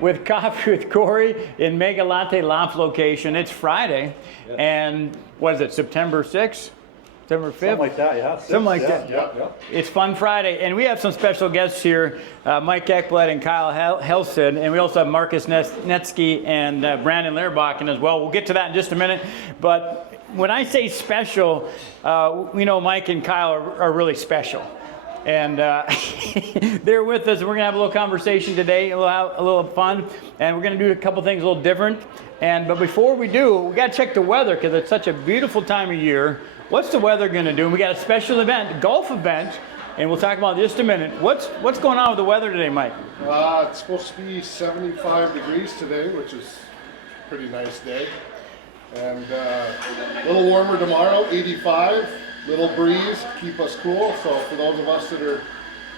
with Coffee with Cory in Meg-a-Latte Loft location. It's Friday, and what is it, September 6th? September 5th? Something like that, yeah. Something like that. Yeah. It's Fun Friday, and we have some special guests here, Mike Ekblad and Kyle Helstad, and we also have Markus Noeske and Brandon LerBakken as well. We'll get to that in just a minute, but when I say special, we know Mike and Kyle are really special. And they're with us. We're going to have a little conversation today, a little fun, and we're going to do a couple things a little different. But before we do, we got to check the weather because it's such a beautiful time of year. What's the weather going to do? And we got a special event, golf event, and we'll talk about it in just a minute. What's going on with the weather today, Mike? It's supposed to be 75 degrees today, which is a pretty nice day. And a little warmer tomorrow, 85. Little breeze, keep us cool. So for those of us that are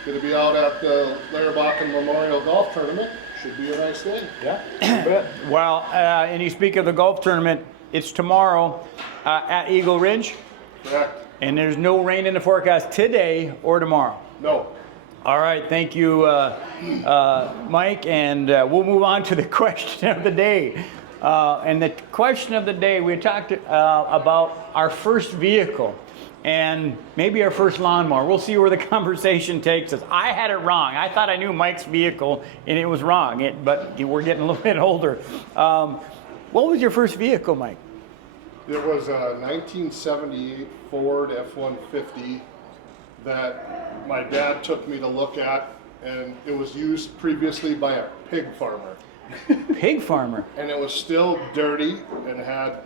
going to be out at the LerBakken Memorial Golf Tournament, should be a nice day. Yeah. Well, and you speak of the golf tournament, it's tomorrow at Eagle Ridge. Correct. And there's no rain in the forecast today or tomorrow. No. All right, thank you, Mike, and we'll move on to the question of the day. And the question of the day, we talked about our first vehicle and maybe our first lawnmower. We'll see where the conversation takes us. I had it wrong. I thought I knew Mike's vehicle, and it was wrong, but we're getting a little bit older. What was your first vehicle, Mike? It was a 1978 Ford F-150 that my dad took me to look at, and it was used previously by a pig farmer. Pig farmer? And it was still dirty and had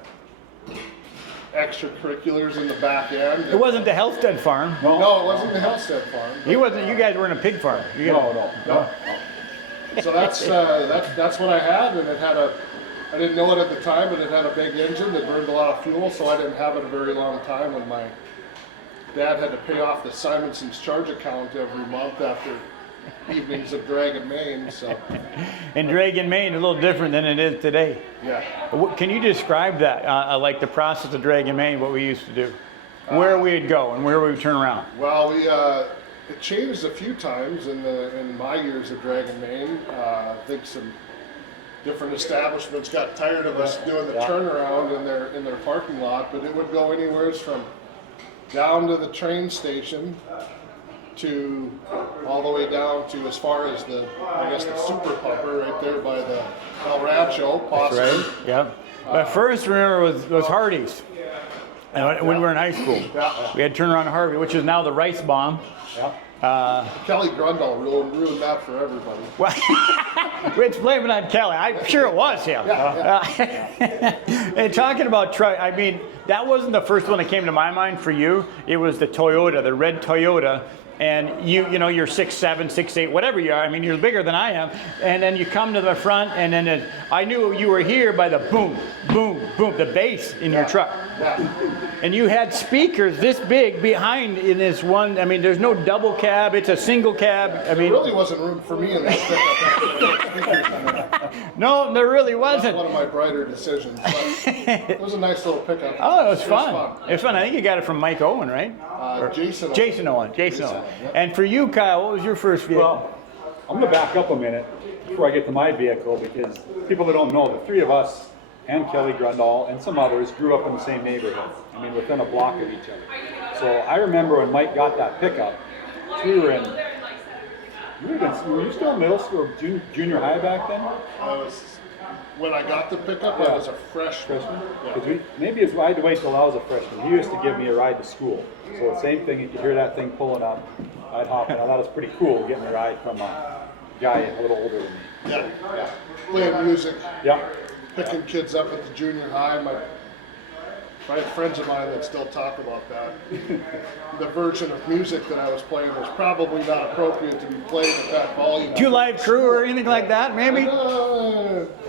extracurriculars in the back end. It wasn't the Helstad farm. No, it wasn't the Helstad farm. He wasn't. You guys were in a pig farm. No. So that's what I had, and it had I didn't know it at the time, but it had a big engine that burned a lot of fuel, so I didn't have it a very long time, and my dad had to pay off the Simonson's charge account every month after evenings of Dragon Main. So. And Dragon Main is a little different than it is today. Yeah. Can you describe that, like the process of Dragon Main, what we used to do? Where we'd go and where we would turn around? Well, it changed a few times in my years of Dragon Main. I think some different establishments got tired of us doing the turnaround in their parking lot, but it would go anywhere from down to the train station to all the way down to as far as the super pumper right there by the El Rancho, possibly. That's right. Yeah. But first, remember, was Hardee's. When we were in high school, we had turnaround Harvey, which is now the Rice Bomb. Kelly Grundle ruined that for everybody. Well, it's blaming on Kelly. I'm sure it was him. And talking about truck, I mean, that wasn't the first one that came to my mind for you. It was the Toyota, the red Toyota. And you know, you're 6'7", 6'8", whatever you are. I mean, you're bigger than I am. And then you come to the front, and then I knew you were here by the boom, boom, boom, the bass in your truck. And you had speakers this big behind in this one. I mean, there's no double cab. It's a single cab. I mean, there really wasn't room for me in that pickup. No, there really wasn't. That's one of my brighter decisions. But it was a nice little pickup. Oh, it was fun. It was fun. I think you got it from Mike Owen, right? Jason Owen. And for you, Kyle, what was your first vehicle? Well, I'm going to back up a minute before I get to my vehicle, because people that don't know, the three of us and Kelly Grundle and some others grew up in the same neighborhood. I mean, within a block of each other. So I remember when Mike got that pickup, were you still in middle school or junior high back then? When I got the pickup, I was a freshman. Maybe I had to wait till I was a freshman. He used to give me a ride to school. So the same thing, you could hear that thing pulling up. I'd hop in. I thought it was pretty cool getting a ride from a guy a little older than me. Yeah. Playing music. Yeah. Picking kids up at the junior high. I have friends of mine that still talk about that. The version of music that I was playing was probably not appropriate to be played at that volume. 2 Live Crew or anything like that, maybe?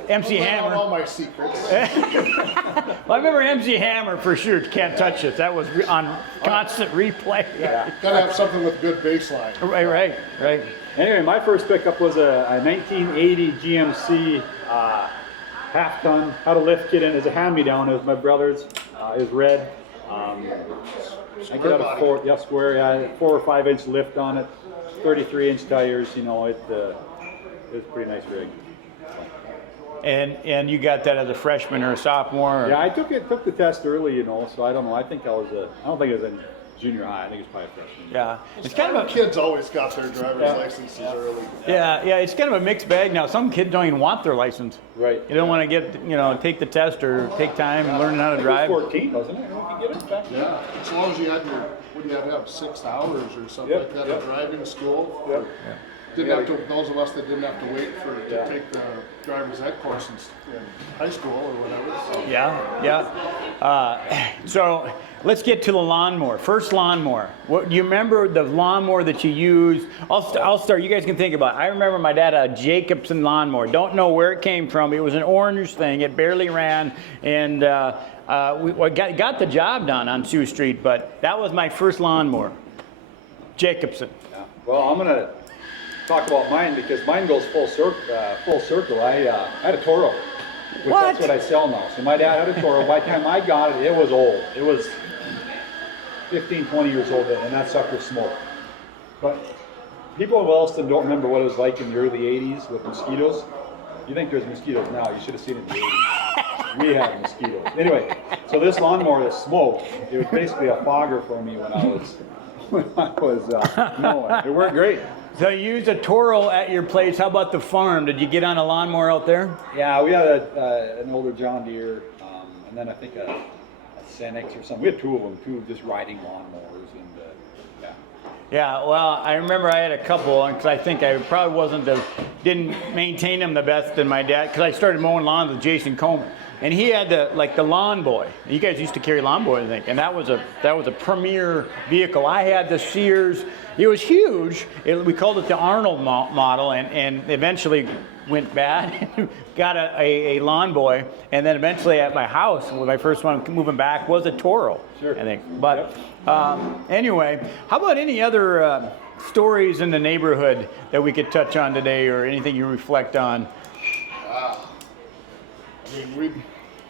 MC Hammer. All my secrets. Well, I remember MC Hammer for sure. Can't touch it. That was on constant replay. Gotta have something with good bass line. Right. Anyway, my first pickup was a 1980 GMC half ton. Had a lift kit in. It was a hand-me-down. It was my brother's. It was red. I got a square. 4 or 5 inch lift on it. 33-inch tires. You know, it was a pretty nice rig. and you got that as a freshman or a sophomore. Yeah, I took the test early, so I don't know. I don't think it was in junior high. I think it was probably freshman. Yeah, it's kind of a kids always got their driver's licenses early. yeah. It's kind of a mixed bag now. Some kids don't even want their license. Right. You don't want to get take the test or take time and learn how to drive. It was 14, wasn't it? You could get it back then. Yeah, as long as you had what do you have to have, 6 hours or something like that of driving school. Yep. Didn't have to. Those of us that didn't have to wait to take the driver's ed course in high school or whatever. So. Yeah. So let's get to the lawnmower. First lawnmower. What do you remember the lawnmower that you used? I'll start. You guys can think about it. I remember my dad had a Jacobson lawnmower. Don't know where it came from. It was an orange thing. It barely ran, and we got the job done on Sioux Street. But that was my first lawnmower. Jacobson. Yeah. Well, I'm gonna talk about mine because mine goes full circle. I had a Toro, which that's what I sell now. So my dad had a Toro. By the time I got it, it was old. It was 15, 20 years old, and that sucker smoked. But people in Wellston don't remember what it was like in the early 80s with mosquitoes. You think there's mosquitoes now, you should have seen it in the 80s. We had mosquitoes. Anyway, so this lawnmower that smoked, it was basically a fogger for me when I was mowing. It worked great. So you used a Toro at your place. How about the farm? Did you get on a lawnmower out there? Yeah, we had an older John Deere, and then I think a Cenex or something. We had 2 of them, 2 just riding lawnmowers, and yeah. Yeah, well, I remember I had a couple, because I think I probably didn't maintain them the best than my dad, because I started mowing lawns with Jason Coleman, and he had the Lawn Boy. You guys used to carry Lawn Boy, I think, and that was a premier vehicle. I had the Sears. It was huge. We called it the Arnold model, and eventually went bad. Got a Lawn Boy, and then eventually at my house, my first one moving back was a Toro, I think. But anyway, how about any other stories in the neighborhood that we could touch on today, or anything you reflect on? I mean,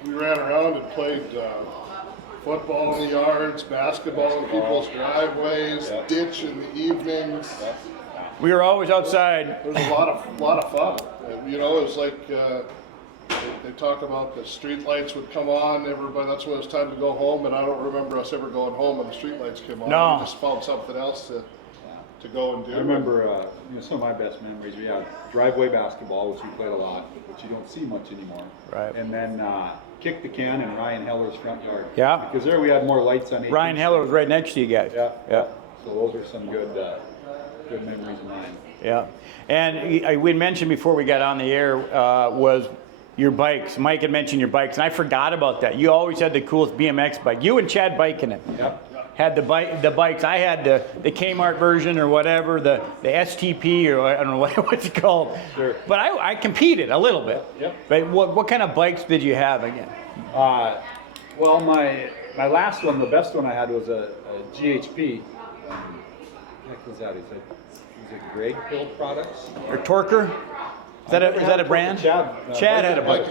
we ran around and played football in the yards, basketball in people's driveways, ditch in the evenings. We were always outside. There was a lot of fun. It was like they talk about the street lights would come on. Everybody, that's when it was time to go home. And I don't remember us ever going home when the street lights came on. No. We just found something else to go and do. I remember some of my best memories. We had driveway basketball, which we played a lot, which you don't see much anymore. Right. And then kick the can in Ryan Heller's front yard. Yeah. Because there we had more lights on. Ryan Heller was right next to you guys. Yeah. So those are some good memories of mine. Yeah. And we mentioned before we got on the air was your bikes. Mike had mentioned your bikes, and I forgot about that. You always had the coolest BMX bike. You and Chad Bikinen had the bikes. I had the Kmart version or whatever, the STP, or I don't know what's it called. Sure. But I competed a little bit. Yep. But what kind of bikes did you have again? Well, my last one, the best one I had was a GHP. What the heck was that? Is it Greg Hill Products? Or Torker? Is that a brand? Chad had a bike.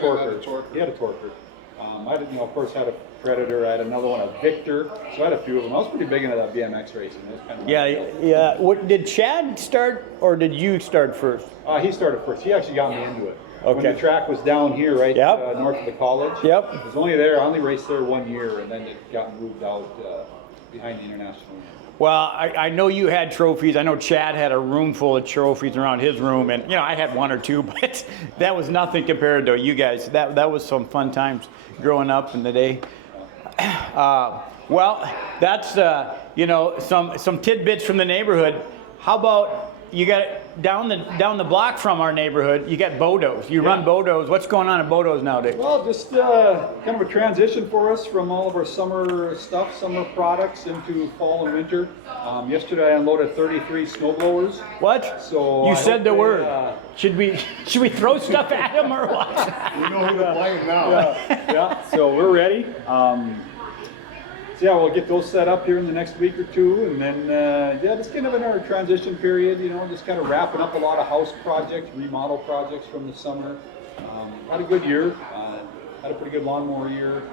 He had a Torker. I didn't, of course, had a Predator. I had another one, a Victor. So I had a few of them. I was pretty big into that BMX racing. It was kind of yeah. Did Chad start, or did you start first? He started first. He actually got me into it. Okay. When the track was down here, right north of the college. Yep. It was only there. I only raced there 1 year, and then it got moved out behind the international. Well, I know you had trophies. I know Chad had a room full of trophies around his room, and I had 1 or 2, but that was nothing compared to you guys. That was some fun times growing up in the day. Well, that's some tidbits from the neighborhood. How about you got down the block from our neighborhood? You got Bodo's. You run Bodo's. What's going on at Bodo's nowadays? Well, just kind of a transition for us from all of our summer products into fall and winter. Yesterday I unloaded 33 snowblowers. What? So you said the word. Should we throw stuff at them or what? We know who to blame now. Yeah. So we're ready. So yeah, we'll get those set up here in the next week or 2, and then just kind of in our transition period, just kind of wrapping up a lot of house projects, remodel projects from the summer. Had a good year. Had a pretty good lawnmower year.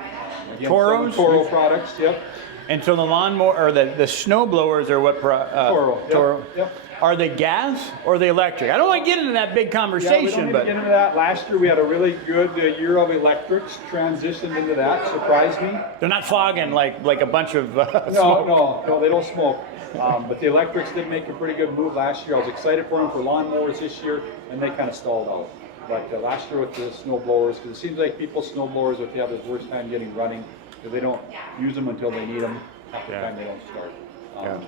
Again, Toros? Toro products, yep. And so the lawnmower or the snow blowers are what? Toro. Toro. Yep. Are they gas or are they electric? I don't want to get into that big Yeah, we conversation, don't need but to get into that. Last year we had a really good year of electrics. Transitioned into that. Surprised me. they're not fogging like a bunch of smoke. No, they don't smoke. But the electrics did make a pretty good move last year. I was excited for them for lawnmowers this year, and they kind of stalled out. But last year with the snow blowers, because it seems like people's snow blowers, if they have the worst time getting running, because they don't use them until they need them. Half the time they don't start.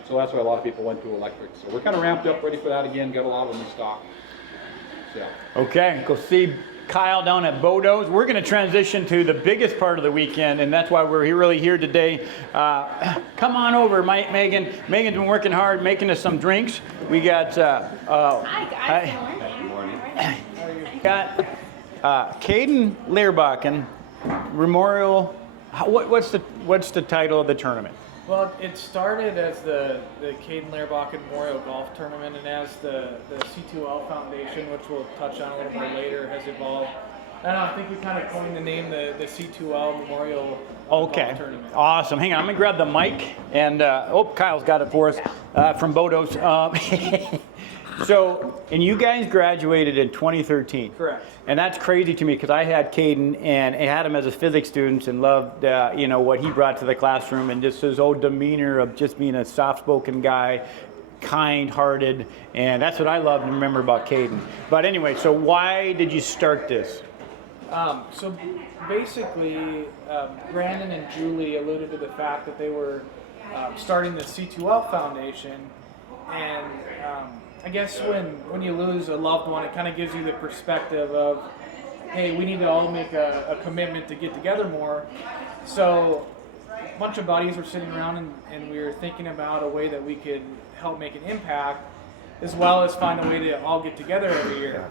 So that's why a lot of people went to electric. So we're kind of ramped up, ready for that again. Got a lot of them in stock. So, yeah. Okay, go see Kyle down at Bodo's. We're going to transition to the biggest part of the weekend, and that's why we're really here today. Come on over, Megan. Megan's been working hard making us some drinks. We got Hi guys. Good morning. got Caden LerBakken Memorial. What's the title of the tournament? Well, it started as the Caden LerBakken Memorial Golf Tournament, and as the C2L Foundation, which we'll touch on a little more later, has evolved. And I think we kind of coined the name the C2L Memorial Golf Tournament. Awesome. Hang on, I'm gonna grab the mic, and Kyle's got it for us from Bodo's. So, and you guys graduated in 2013. Correct. And that's crazy to me because I had Caden and I had him as a physics student and loved what he brought to the classroom and just his old demeanor of just being a soft-spoken guy, kind-hearted, and that's what I love and remember about Caden. But anyway, so why did you start this? So basically, Brandon and Julie alluded to the fact that they were starting the C2L Foundation, and I guess when you lose a loved one, it kind of gives you the perspective of, hey, we need to all make a commitment to get together more. So a bunch of buddies were sitting around and we were thinking about a way that we could help make an impact, as well as find a way to all get together every year.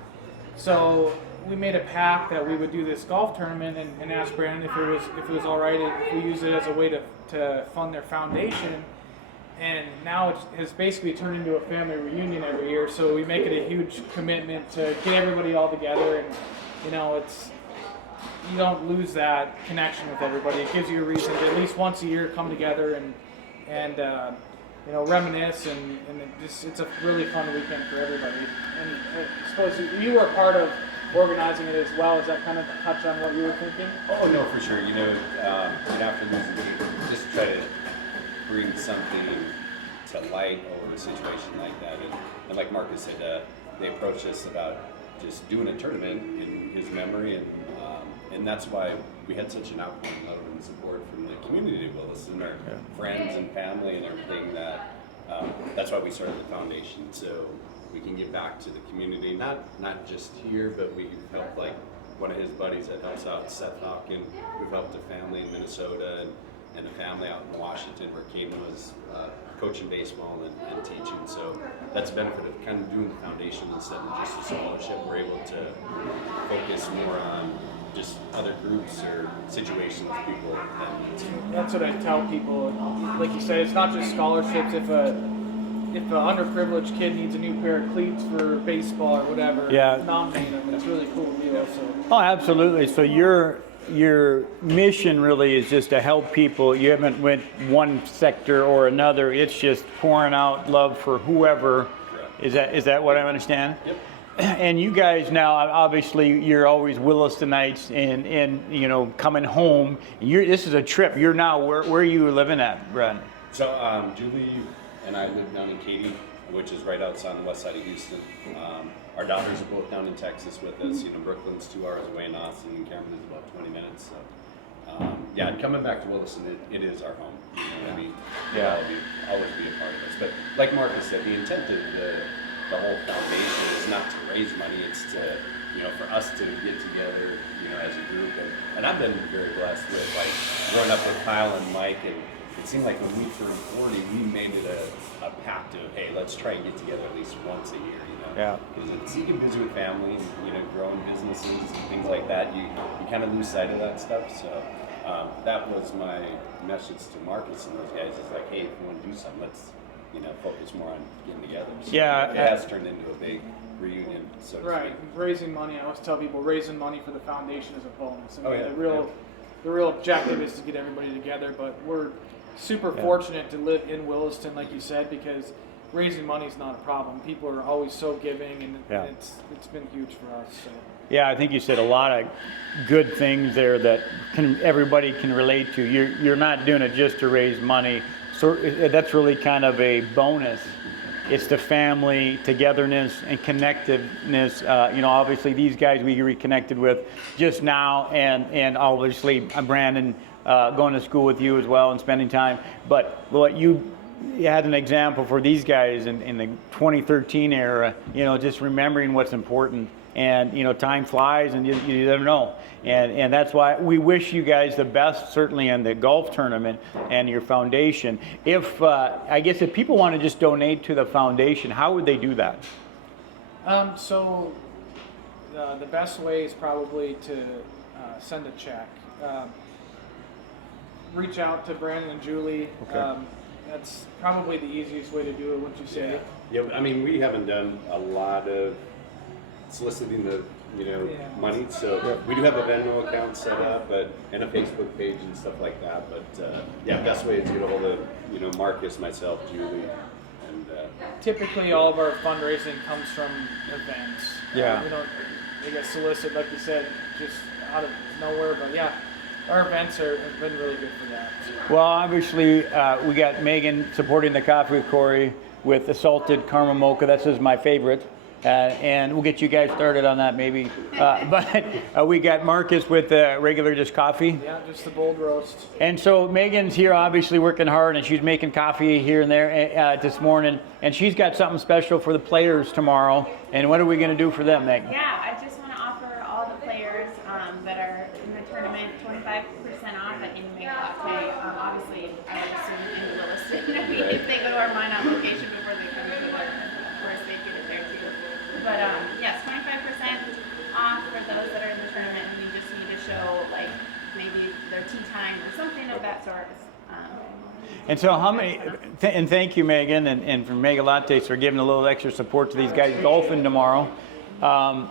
So we made a pact that we would do this golf tournament and ask Brandon if it was all right if we use it as a way to fund their foundation. And now it has basically turned into a family reunion every year. So we make it a huge commitment to get everybody all together, and you don't lose that connection with everybody. It gives you a reason to at least once a year come together and reminisce, and it's a really fun weekend for everybody. And I suppose you were part of organizing it as well. Is that kind of touch on what you were thinking? Oh no, for sure. After losing, just try to bring something to light over a situation like that. And like Markus said, they approached us about just doing a tournament in his memory, and that's why we had such an outpouring of love and support from the community of Williston, our friends and family and everything. That's why we started the foundation, so we can give back to the community, not just here, but we've helped, like one of his buddies that helps out, Seth Hawkins. We've helped a family in Minnesota and a family out in Washington where Caden was coaching baseball and teaching. So that's the benefit of kind of doing the foundation instead of just a scholarship. We're able to focus more on just other groups or situations people than. That's what I tell people. Like you said, it's not just scholarships. If an underprivileged kid needs a new pair of cleats for baseball or whatever, nominate them. It's a really cool deal. So. Oh, absolutely. So your mission really is just to help people. You haven't went one sector or another. It's just pouring out love for whoever. Is that what I understand? Yep. And you guys now, obviously, you're always Willistonites and coming home. This is a trip. You're now where are you living at, Brad? So Julie and I live down in Katy, which is right outside on the west side of Houston. Our daughters are both down in Texas with us. Brooklyn's 2 hours away, and Austin and Cameron is about 20 minutes. So, coming back to Williston, it is our home. We'll always be a part of this. But like Markus said, the intent of the whole foundation is not to raise money. It's to, for us to get together, as a group. And I've been very blessed with, growing up with Kyle and Mike, and it seemed like when we turned 40, we made it a pact of, hey, let's try and get together at least once a year, Yeah. Because you get busy with family, growing businesses and things like that. You kind of lose sight of that stuff. So that was my message to Markus and those guys. Is like, hey, if you want to do something, let's focus more on getting together. So it has turned into a big reunion. So right, raising money. I always tell people raising money for the foundation is a bonus. The real objective is to get everybody together, but we're super fortunate to live in Williston, like you said, because raising money is not a problem. People are always so giving, and Yeah. it's been huge for us. So. Yeah, I think you said a lot of good things there that everybody can relate to. You're not doing it just to raise money. So that's really kind of a bonus. It's the family togetherness and connectiveness. Obviously these guys we reconnected with just now, and obviously Brandon going to school with you as well and spending time. But what you had an example for these guys in the 2013 era. Just remembering what's important. And time flies, and you don't know, and that's why we wish you guys the best, certainly in the golf tournament and your foundation. If if people want to just donate to the foundation, how would they do that? So the best way is probably to send a check. Reach out to Brandon and Julie. Okay. That's probably the easiest way to do it. Wouldn't you say? Yeah. I mean, we haven't done a lot of soliciting the money, so we do have a Venmo account set up, and a Facebook page and stuff like that. But best way is to get a hold of Markus, myself, Julie, and typically all of our fundraising comes from events. Yeah. We don't solicit, like you said, just out of nowhere. But yeah, our events have been really good for that. Well, obviously we got Megan supporting the Coffee with Cory with the salted caramel mocha. This is my favorite. And we'll get you guys started on that maybe. But we got Markus with regular just coffee. Yeah, just the bold roast. And so Megan's here obviously working hard, and she's making coffee here and there this morning. And she's got something special for the players tomorrow. And what are we going to do for them, Meg? Yeah, I just want to offer all the players that are in the tournament 25% off at Meg-a-Latte. Obviously, I would assume in Williston. If they go to our Minot location before they come to the tournament, of course they get it there too. But yes, 25% off for those that are in the tournament, and we just need to show like maybe their tee time or something of that sort. And so how many, and thank you Megan and from Meg-a-Latte for giving a little extra support to these guys golfing tomorrow. How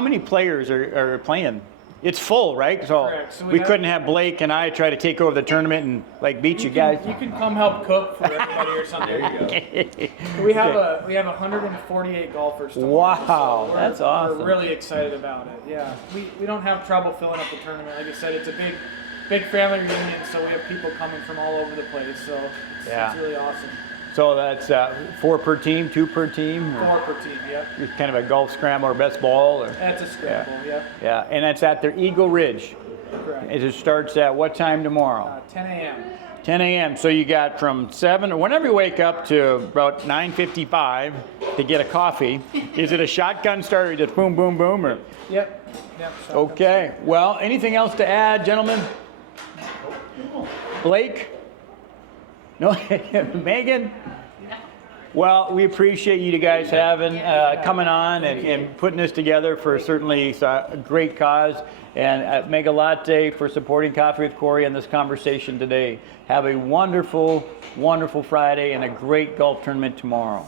many players are playing? It's full, right? So, correct. So we couldn't have Blake and I try to take over the tournament and beat you guys. You can come help cook for everybody or something. there you go. We have 148 golfers tomorrow. Wow, so that's awesome. We're really excited about it. Yeah, we don't have trouble filling up the tournament. Like I said, it's a big family reunion, so we have people coming from all over the place. So it's really awesome. So that's 4 per team, 2 per team? 4 per team, yep. It's kind of a golf scramble or best ball? Or? That's a scramble, yep. Yeah, and that's at their Eagle Ridge. Correct. It starts at what time tomorrow? 10 a.m. 10 a.m. So you got from 7 or whenever you wake up to about 9:55 to get a coffee. Is it a shotgun start or just boom, boom, boom? Or? Yep. Okay. Well, anything else to add, gentlemen? Blake? No? Megan? Well, we appreciate you guys coming on and putting this together for certainly a great cause. And Meg-a-Latte for supporting Coffee with Cory in this conversation today. Have a wonderful, wonderful Friday and a great golf tournament tomorrow.